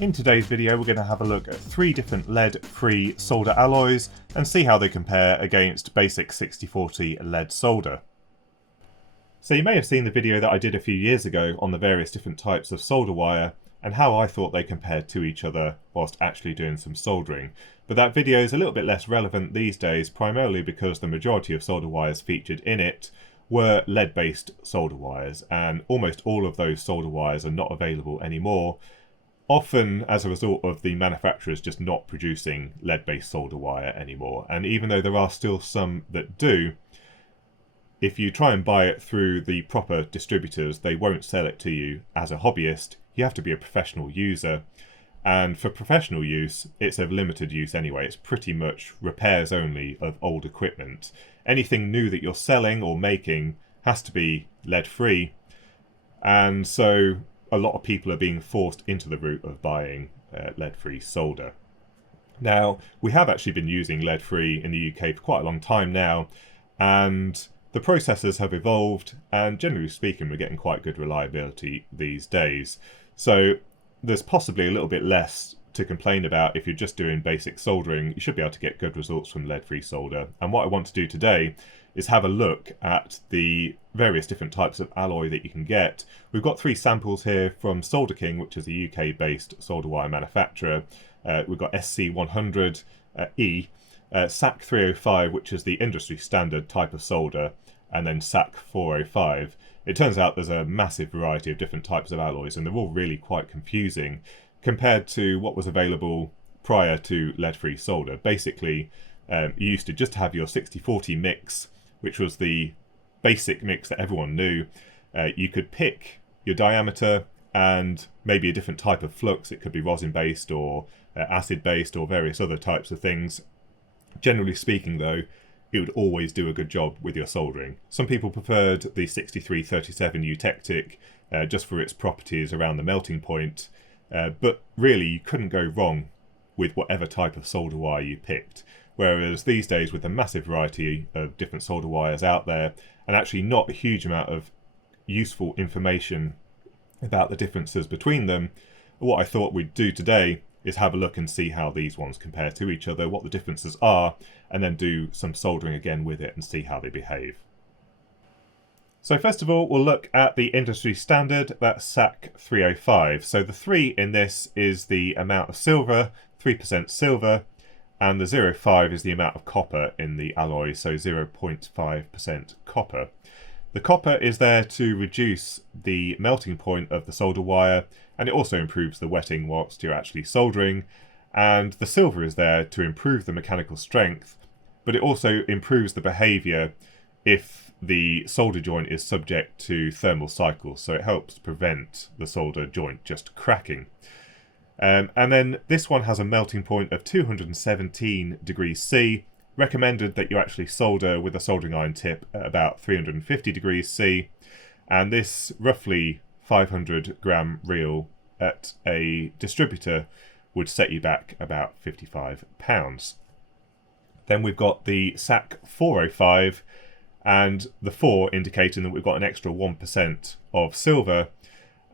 In today's video we're going to have a look at 3 different lead-free solder alloys and see how they compare against basic 6040 lead solder. So you may have seen the video that I did a few years ago on the various different types of solder wire and how I thought they compared to each other whilst actually doing some soldering. But that video is a little bit less relevant these days, primarily because the majority of solder wires featured in it were lead-based solder wires, and almost all of those solder wires are not available anymore, often as a result of the manufacturers just not producing lead-based solder wire anymore. And even though there are still some that do, if you try and buy it through the proper distributors, they won't sell it to you as a hobbyist. You have to be a professional user. And for professional use, it's of limited use anyway. It's pretty much repairs only of old equipment. Anything new that you're selling or making has to be lead-free. And so a lot of people are being forced into the route of buying lead-free solder. Now, we have actually been using lead-free in the UK for quite a long time now, and the processes have evolved, and generally speaking, we're getting quite good reliability these days. So there's possibly a little bit less to complain about if you're just doing basic soldering. You should be able to get good results from lead-free solder. And what I want to do today is have a look at the various different types of alloy that you can get. We've got 3 samples here from SolderKing, which is a UK-based solder wire manufacturer. We've got Sc100e, SAC305, which is the industry standard type of solder, and then SAC405. It turns out there's a massive variety of different types of alloys, and they're all really quite confusing compared to what was available prior to lead-free solder. Basically, you used to just have your 6040 mix, which was the basic mix that everyone knew. You could pick your diameter and maybe a different type of flux. It could be rosin-based or acid-based or various other types of things. Generally speaking, though, it would always do a good job with your soldering. Some people preferred the 6337 eutectic just for its properties around the melting point, but really you couldn't go wrong with whatever type of solder wire you picked. Whereas these days, with a massive variety of different solder wires out there, and actually not a huge amount of useful information about the differences between them, what I thought we'd do today is have a look and see how these ones compare to each other, what the differences are, and then do some soldering again with it and see how they behave. So first of all, we'll look at the industry standard, that's SAC305. So the 3 in this is the amount of silver, 3% silver, and the 0.5 is the amount of copper in the alloy, so 0.5% copper. The copper is there to reduce the melting point of the solder wire, and it also improves the wetting whilst you're actually soldering. And the silver is there to improve the mechanical strength, but it also improves the behaviour if the solder joint is subject to thermal cycles, so it helps prevent the solder joint just cracking. And then this one has a melting point of 217 degrees C. Recommended that you actually solder with a soldering iron tip at about 350 degrees C. And this roughly 500 gram reel at a distributor would set you back about £55. Then we've got the SAC405, and the 4 indicating that we've got an extra 1% of silver.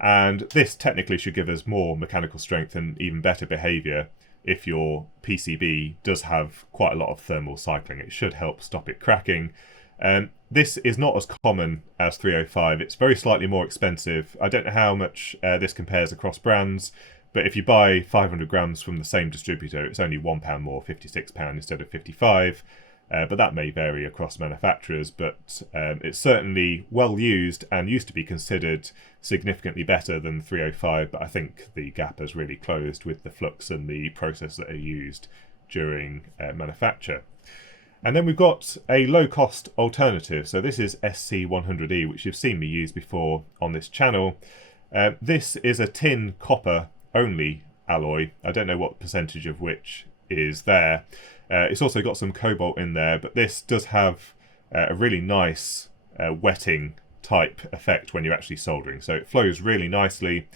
And this technically should give us more mechanical strength and even better behaviour if your PCB does have quite a lot of thermal cycling. It should help stop it cracking. This is not as common as 305. It's very slightly more expensive. I don't know how much this compares across brands, but if you buy 500 grams from the same distributor, it's only £1 more, £56 instead of £55. But that may vary across manufacturers, but it's certainly well used and used to be considered significantly better than 305, but I think the gap has really closed with the flux and the process that are used during manufacture. And then we've got a low-cost alternative. So this is Sc100e, which you've seen me use before on this channel. This is a tin copper only alloy. I don't know what percentage of which is there. It's also got some cobalt in there, but this does have a really nice wetting type effect when you're actually soldering. So it flows really nicely.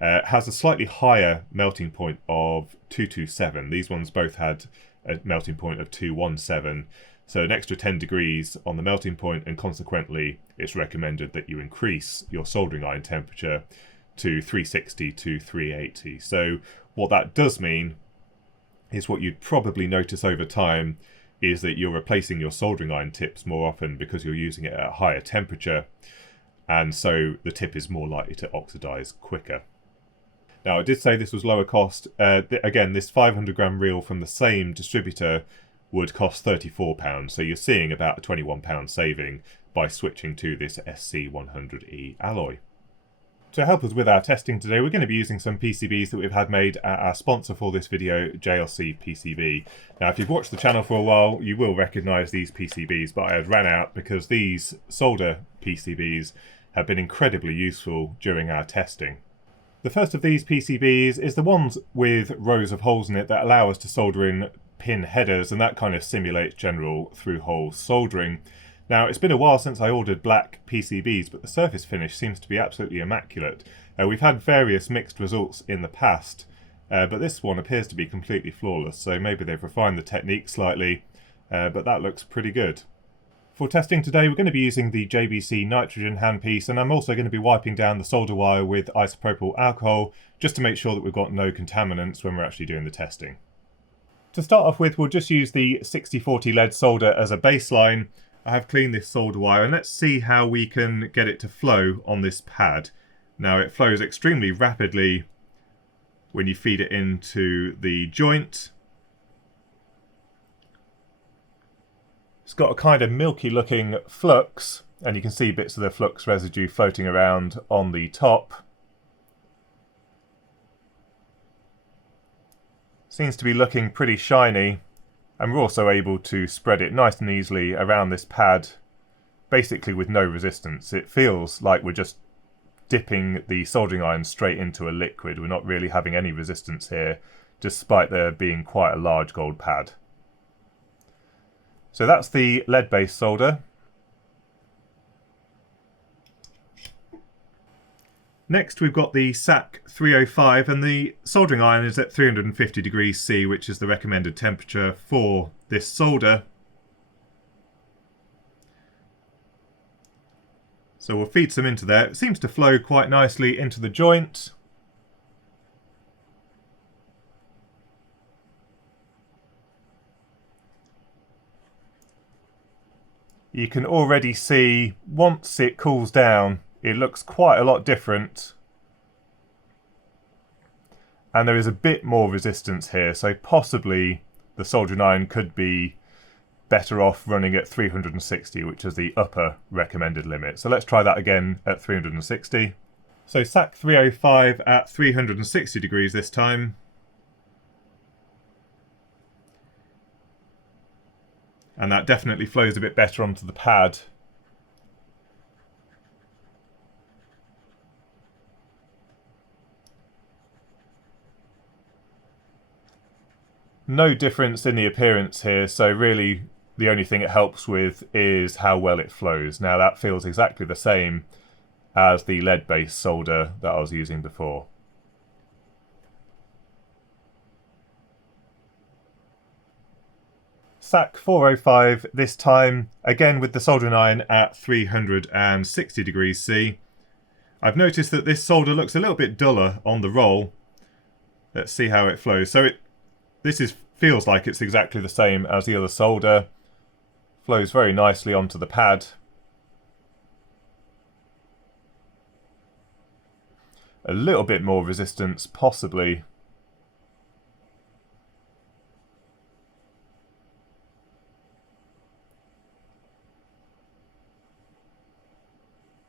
Has a slightly higher melting point of 227. These ones both had a melting point of 217. So an extra 10 degrees on the melting point, and consequently it's recommended that you increase your soldering iron temperature to 360 to 380. So what that does mean is what you'd probably notice over time is that you're replacing your soldering iron tips more often because you're using it at a higher temperature, and so the tip is more likely to oxidize quicker. Now, I did say this was lower cost. Again, this 500 gram reel from the same distributor would cost £34, so you're seeing about a £21 saving by switching to this Sc100e alloy. To help us with our testing today, we're going to be using some PCBs that we've had made at our sponsor for this video, JLCPCB. Now, if you've watched the channel for a while, you will recognise these PCBs, but I had ran out because these solder PCBs have been incredibly useful during our testing. The first of these PCBs is the ones with rows of holes in it that allow us to solder in pin headers, and that kind of simulates general through-hole soldering. Now, it's been a while since I ordered black PCBs, but the surface finish seems to be absolutely immaculate. We've had various mixed results in the past, but this one appears to be completely flawless, so maybe they've refined the technique slightly, but that looks pretty good. For testing today, we're going to be using the JBC nitrogen handpiece, and I'm also going to be wiping down the solder wire with isopropyl alcohol, just to make sure that we've got no contaminants when we're actually doing the testing. To start off with, we'll just use the 6040 lead solder as a baseline. I have cleaned this solder wire, and let's see how we can get it to flow on this pad. Now, it flows extremely rapidly when you feed it into the joint. It's got a kind of milky looking flux, and you can see bits of the flux residue floating around on the top. Seems to be looking pretty shiny. And we're also able to spread it nice and easily around this pad, basically with no resistance. It feels like we're just dipping the soldering iron straight into a liquid. We're not really having any resistance here, despite there being quite a large gold pad. So that's the lead-based solder. Next, we've got the SAC305, and the soldering iron is at 350 degrees C, which is the recommended temperature for this solder. So we'll feed some into there. It seems to flow quite nicely into the joint. You can already see, once it cools down, it looks quite a lot different, and there is a bit more resistance here, so possibly the soldering iron could be better off running at 360, which is the upper recommended limit. So let's try that again at 360. So SAC305 at 360 degrees this time. And that definitely flows a bit better onto the pad. No difference in the appearance here, so really the only thing it helps with is how well it flows. Now that feels exactly the same as the lead-based solder that I was using before. SAC405 this time, again with the soldering iron at 360 degrees C. I've noticed that this solder looks a little bit duller on the roll. Let's see how it flows. So this feels like it's exactly the same as the other solder. Flows very nicely onto the pad. A little bit more resistance, possibly.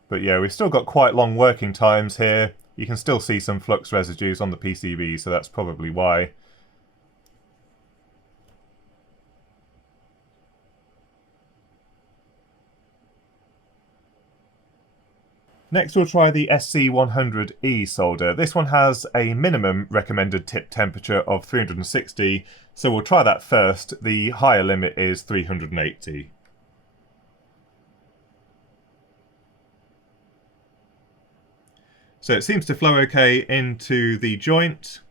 But yeah, we've still got quite long working times here. You can still see some flux residues on the PCB, so that's probably why. Next we'll try the Sc100e solder. This one has a minimum recommended tip temperature of 360, so we'll try that first. The higher limit is 380. So it seems to flow okay into the joint.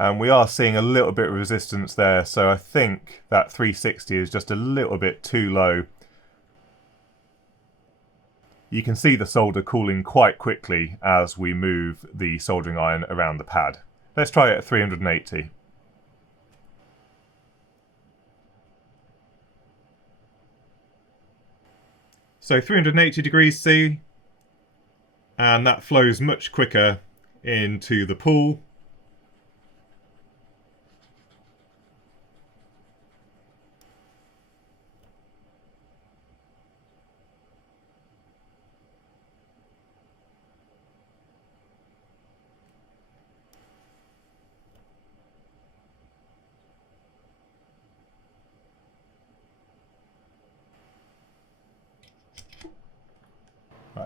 and we are seeing a little bit of resistance there, so I think that 360 is just a little bit too low. You can see the solder cooling quite quickly as we move the soldering iron around the pad. Let's try it at 380. So 380 degrees C, and that flows much quicker into the pool.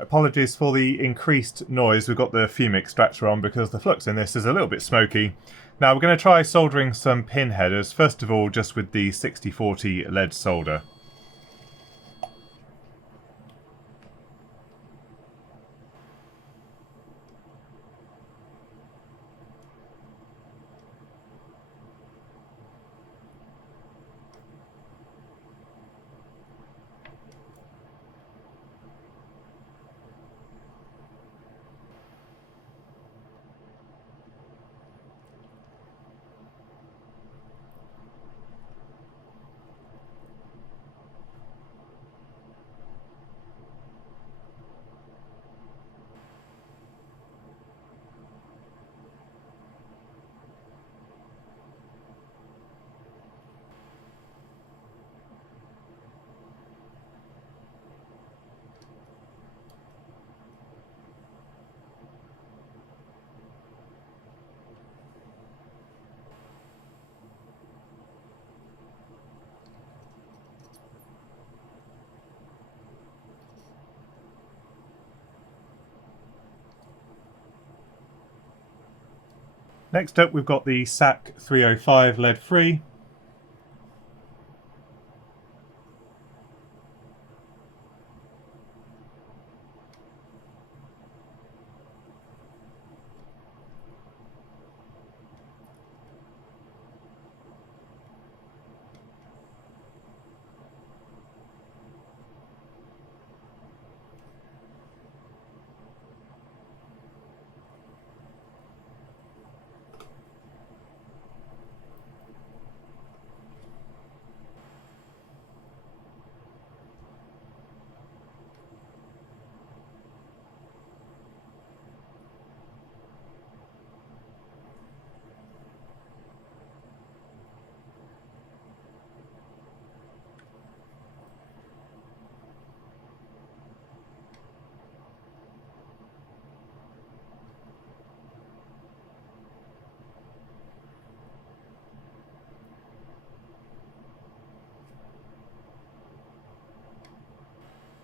Apologies for the increased noise. We've got the fume extractor on because the flux in this is a little bit smoky. Now we're going to try soldering some pin headers, first of all just with the 6040 lead solder. Next up we've got the SAC305 lead free.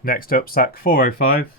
Next up, SAC405.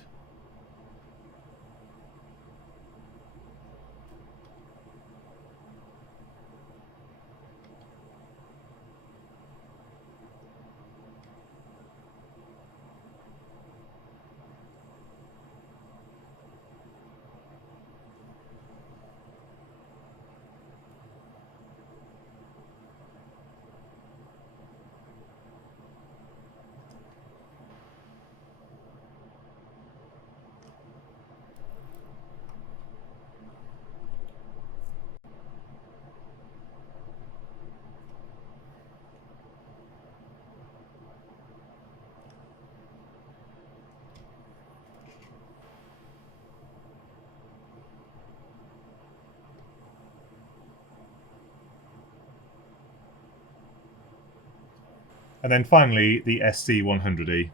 And then finally the Sc100e.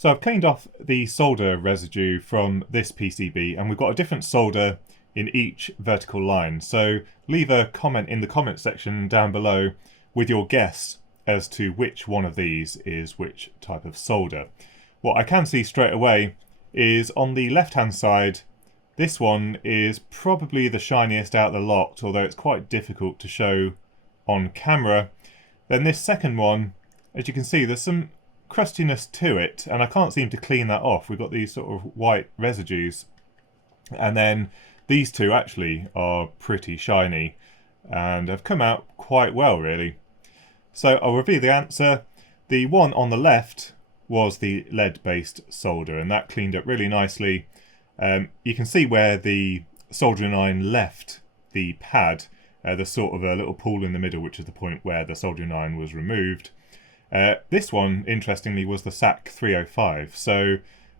So I've cleaned off the solder residue from this PCB, and we've got a different solder in each vertical line. So leave a comment in the comment section down below with your guess as to which one of these is which type of solder. What I can see straight away is on the left hand side, this one is probably the shiniest out of the lot, although it's quite difficult to show on camera. Then this second one, as you can see, there's some crustiness to it, and I can't seem to clean that off. We've got these sort of white residues. And then these two actually are pretty shiny and have come out quite well, really. So I'll reveal the answer. The one on the left was the lead-based solder, and that cleaned up really nicely. You can see where the soldering iron left the pad. There's sort of a little pool in the middle, which is the point where the soldering iron was removed. This one, interestingly, was the SAC305. So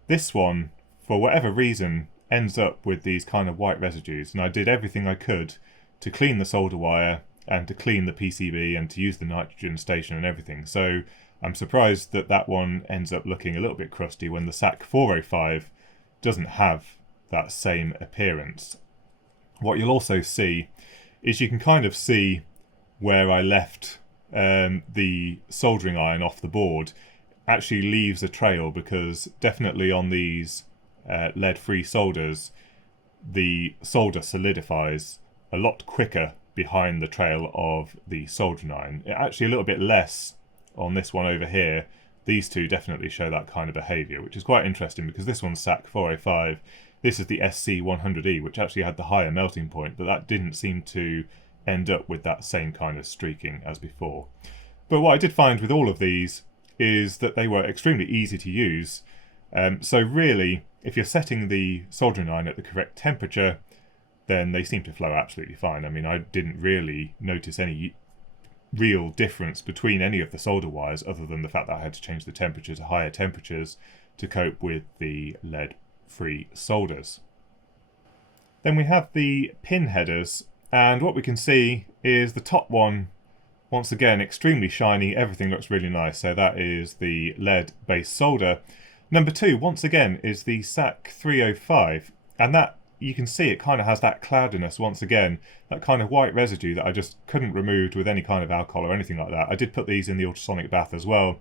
this one, for whatever reason, ends up with these kind of white residues. And I did everything I could to clean the solder wire and to clean the PCB and to use the nitrogen station and everything. So I'm surprised that that one ends up looking a little bit crusty when the SAC405 doesn't have that same appearance. What you'll also see is you can kind of see where I left the soldering iron off the board actually leaves a trail, because definitely on these lead-free solders, the solder solidifies a lot quicker behind the trail of the soldering iron. Actually a little bit less on this one over here. These two definitely show that kind of behaviour, which is quite interesting, because this one's SAC405. This is the Sc100e, which actually had the higher melting point, but that didn't seem to end up with that same kind of streaking as before. But what I did find with all of these is that they were extremely easy to use. So really, if you're setting the soldering iron at the correct temperature, then they seem to flow absolutely fine. I mean, I didn't really notice any real difference between any of the solder wires, other than the fact that I had to change the temperature to higher temperatures to cope with the lead-free solders. Then we have the pin headers, and what we can see is the top one, once again, extremely shiny. Everything looks really nice. So that is the lead-based solder. Number 2, once again, is the SAC305, and that, you can see it kind of has that cloudiness once again, that kind of white residue that I just couldn't remove with any kind of alcohol or anything like that. I did put these in the ultrasonic bath as well,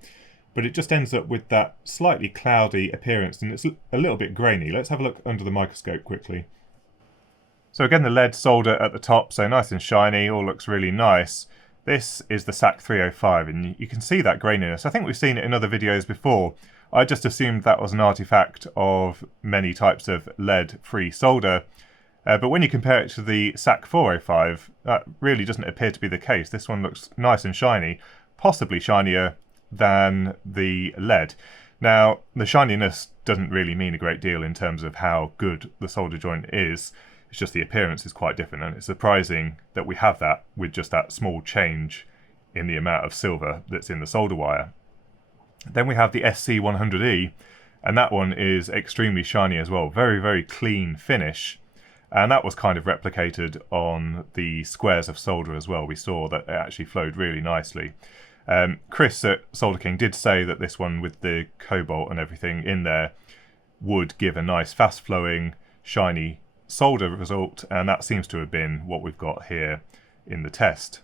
but it just ends up with that slightly cloudy appearance, and it's a little bit grainy. Let's have a look under the microscope quickly. So again, the lead solder at the top, so nice and shiny, all looks really nice. This is the SAC305, and you can see that graininess. I think we've seen it in other videos before. I just assumed that was an artifact of many types of lead-free solder. But when you compare it to the SAC405, that really doesn't appear to be the case. This one looks nice and shiny, possibly shinier than the lead. Now, the shininess doesn't really mean a great deal in terms of how good the solder joint is. It's just the appearance is quite different, and it's surprising that we have that with just that small change in the amount of silver that's in the solder wire. Then we have the Sc100e, and that one is extremely shiny as well. Very, very clean finish. And that was kind of replicated on the squares of solder as well. We saw that it actually flowed really nicely. Chris at SolderKing did say that this one with the cobalt and everything in there would give a nice fast-flowing, shiny solder result, and that seems to have been what we've got here in the test.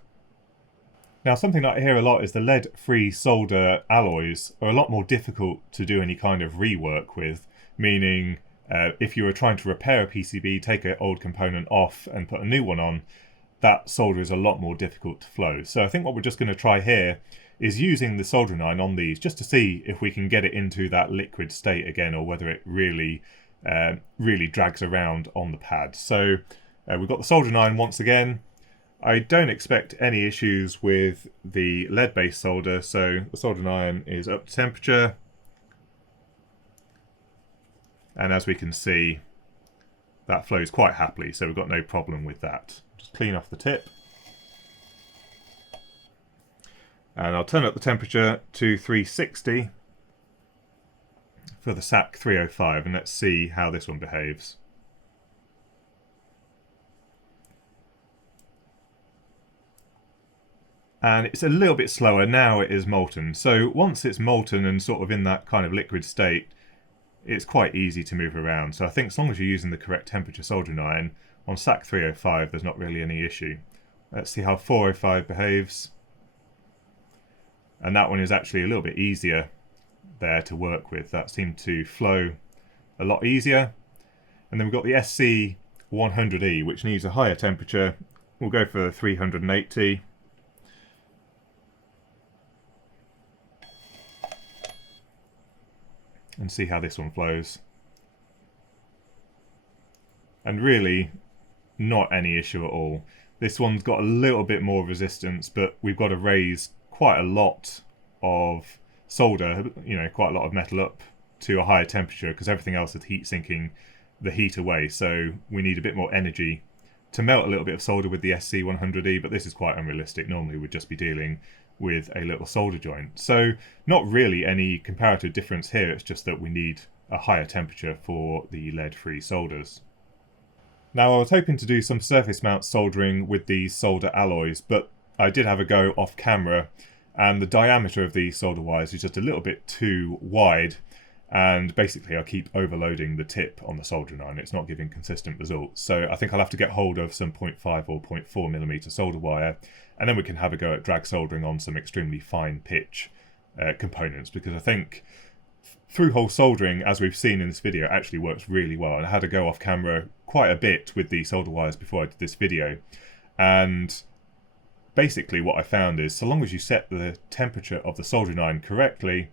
Now, something that I hear a lot is the lead-free solder alloys are a lot more difficult to do any kind of rework with, meaning if you were trying to repair a PCB, take an old component off and put a new one on, that solder is a lot more difficult to flow. So I think what we're just going to try here is using the soldering iron on these just to see if we can get it into that liquid state again, or whether it really drags around on the pad. So we've got the soldering iron once again. I don't expect any issues with the lead-based solder, so the soldering iron is up to temperature. And as we can see, that flows quite happily, so we've got no problem with that. Just clean off the tip. And I'll turn up the temperature to 360 for the SAC305, and let's see how this one behaves. and it's a little bit slower now it is molten. So once it's molten and sort of in that kind of liquid state, it's quite easy to move around. So I think as long as you're using the correct temperature soldering iron, on SAC305 there's not really any issue. Let's see how 405 behaves. And that one is actually a little bit easier there to work with. That seemed to flow a lot easier. And then we've got the Sc100e, which needs a higher temperature. We'll go for 380. And see how this one flows. And really, not any issue at all. This one's got a little bit more resistance, but we've got to raise quite a lot of solder, quite a lot of metal up to a higher temperature because everything else is heat sinking the heat away. So we need a bit more energy to melt a little bit of solder with the Sc100e, but this is quite unrealistic. Normally we'd just be dealing with a little solder joint. So not really any comparative difference here, it's just that we need a higher temperature for the lead-free solders. Now I was hoping to do some surface mount soldering with these solder alloys, but I did have a go off camera and the diameter of these solder wires is just a little bit too wide, and basically I keep overloading the tip on the soldering iron. It's not giving consistent results. So I think I'll have to get hold of some 0.5 or 0.4mm solder wire, and then we can have a go at drag soldering on some extremely fine pitch components, because I think through-hole soldering, as we've seen in this video, actually works really well. And I had to go off camera quite a bit with the solder wires before I did this video, and basically what I found is so long as you set the temperature of the soldering iron correctly,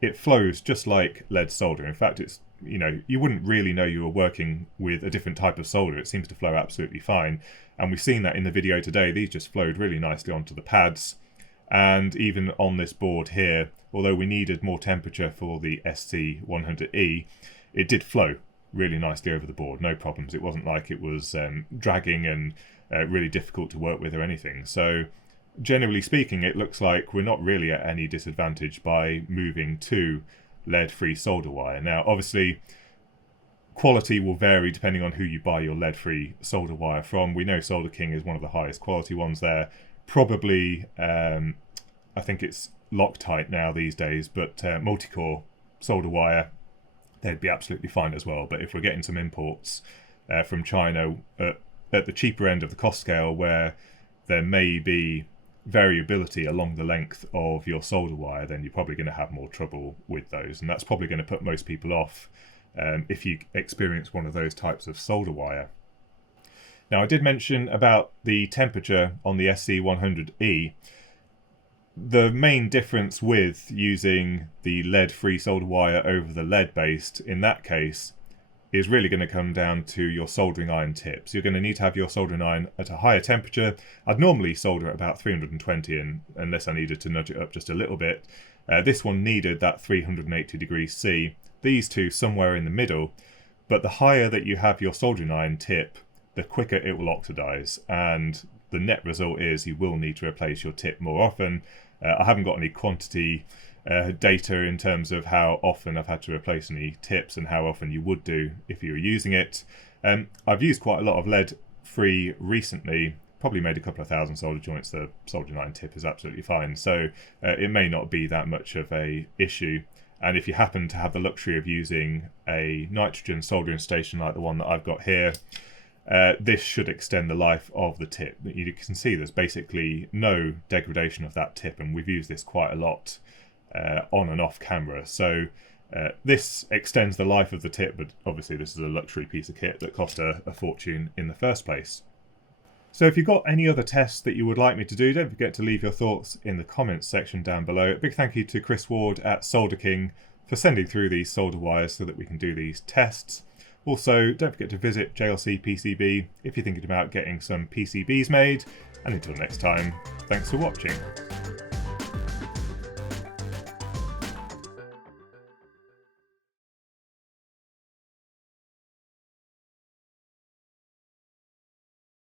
it flows just like lead solder. In fact, it's, you wouldn't really know you were working with a different type of solder. It seems to flow absolutely fine. And we've seen that in the video today. These just flowed really nicely onto the pads. And even on this board here, although we needed more temperature for the Sc100e, it did flow really nicely over the board. No problems. It wasn't like it was dragging and really difficult to work with or anything. So generally speaking, it looks like we're not really at any disadvantage by moving to lead-free solder wire. Now, obviously, quality will vary depending on who you buy your lead-free solder wire from. We know SolderKing is one of the highest quality ones there. Probably, I think it's Loctite now these days, but multi-core solder wire, they'd be absolutely fine as well. But if we're getting some imports from China at the cheaper end of the cost scale, where there may be variability along the length of your solder wire, then you're probably going to have more trouble with those, and that's probably going to put most people off if you experience one of those types of solder wire. Now, I did mention about the temperature on the Sc100e. The main difference with using the lead-free solder wire over the lead-based in that case is really going to come down to your soldering iron tips. You're going to need to have your soldering iron at a higher temperature. I'd normally solder at about 320, and unless I needed to nudge it up just a little bit. This one needed that 380 degrees C. These two somewhere in the middle. But the higher that you have your soldering iron tip, the quicker it will oxidize. And the net result is you will need to replace your tip more often. I haven't got any quantity data in terms of how often I've had to replace any tips and how often you would do if you were using it. I've used quite a lot of lead-free recently, probably made a couple of thousand solder joints. The soldering iron tip is absolutely fine, so it may not be that much of a issue. And if you happen to have the luxury of using a nitrogen soldering station like the one that I've got here, this should extend the life of the tip. You can see there's basically no degradation of that tip, and we've used this quite a lot on and off camera. So this extends the life of the tip, but obviously this is a luxury piece of kit that cost a fortune in the first place. So if you've got any other tests that you would like me to do, don't forget to leave your thoughts in the comments section down below. A big thank you to Chris Ward at SolderKing for sending through these solder wires so that we can do these tests. Also, don't forget to visit JLCPCB if you're thinking about getting some PCBs made. And until next time, thanks for watching.